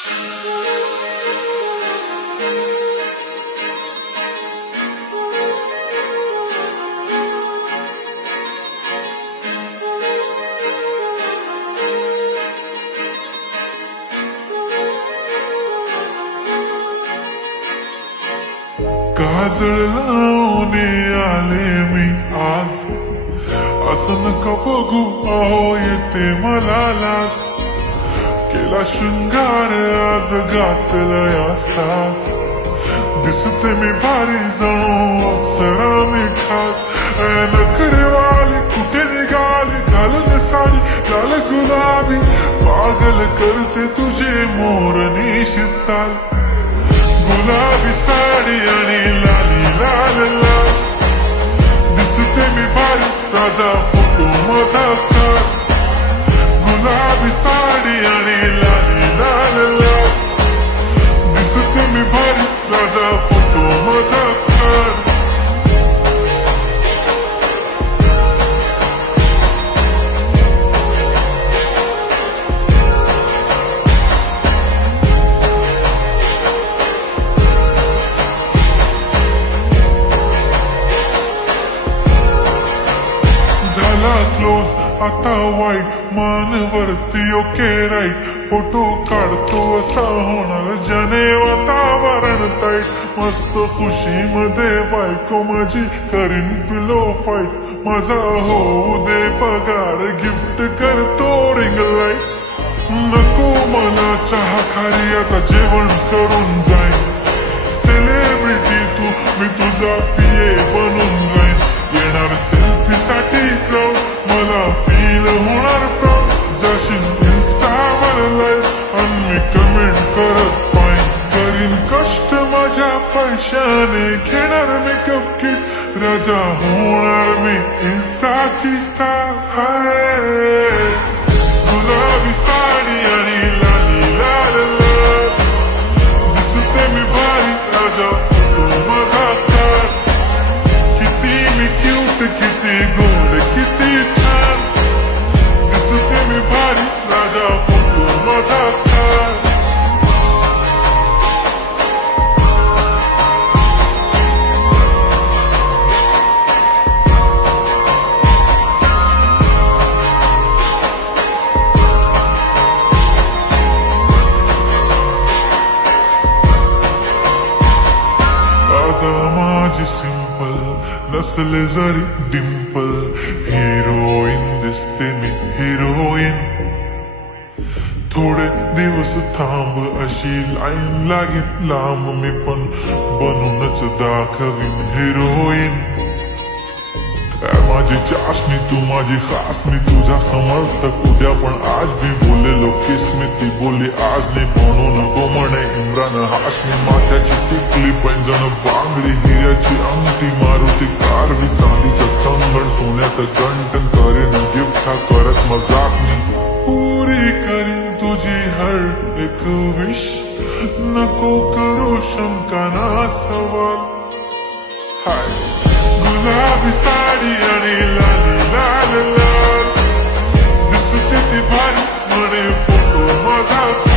काजळ लावून आले मी आज, असं नका बघू अहो येते मला लाज. केला शृंगार आज घातलाय असाच, दिसते मी भारी जणू अप्सरा मी खास. नखरेवाली कुठे निघाली घालून साडी लाल गुलाबी, पागल करते तुझे मोरनीशी चाल. गुलाबी साडी आणि लाली लाल लाल, दिसते मी भारी राजा फोटो माझा काढ. गुलाबी साडी आणि लाली लाल लाल, दिसते मी भारी राजा फोटो माझा काढ. क्लोज आता वाईट मानवरती ओके राईट, फोटो काढतो असा होणार जने वातावरण ताईट. मस्त खुशी मध्ये बायको माझी करीन पिलो फाईट, माझा होऊ दे पगार गिफ्ट करतो रिंग लाईट. नको मला चहा खारी आता जेवण करून जाईन, सेलिब्रिटी तू मी तुझा पिये बनून जाईन. येणार सेल्फी साठी क्राऊड मला फील होणार प्राऊड, जाशील इन्स्टावर लाईव्ह आणि मी कमेंट करत पाईन. करीन कष्ट माझ्या पैशाने घेणार मेकअप किट, राजा होणार मी इन्स्टाची स्टार. हाय गुलाबी साडी आणि लाली लाल लाल, दिसते मी भारी राजा फोटो माझा काढ. किती मी क्यूट किती गोड किती छान, दिसते मी भारी राजा फोटो माझा काढ. आता माझी सिंपल नसले जरी डिंपल, हिरोईन दिसते मी हिरोईन. थोडे दिवस थांब अशी लाईन लागेल लांब, मी पण बनूनच दाखवीन हिरोईन. माझी चाशनी तू माझी खास, मी तुझा समर्थक उद्या पण आज भी बोलेलो किसमी. ती बोली आज नाही म्हणून नको म्हणे इम्रान हाशमी. माथ्याची टिकली पैंजण बांगडी हिऱ्याची अंगठी, मारुती कार भी चांदीचं कंगण सोन्याचं गंटन. करेन गिफ्ट हा करत मजाक मी, पुरी करीन तुझी हर एक विश. नको करू शंका ना सवाल. हाय गुलाबी साडी आणि लाली लाल लाल, दिसते ती भारी म्हणे फोटो माझा.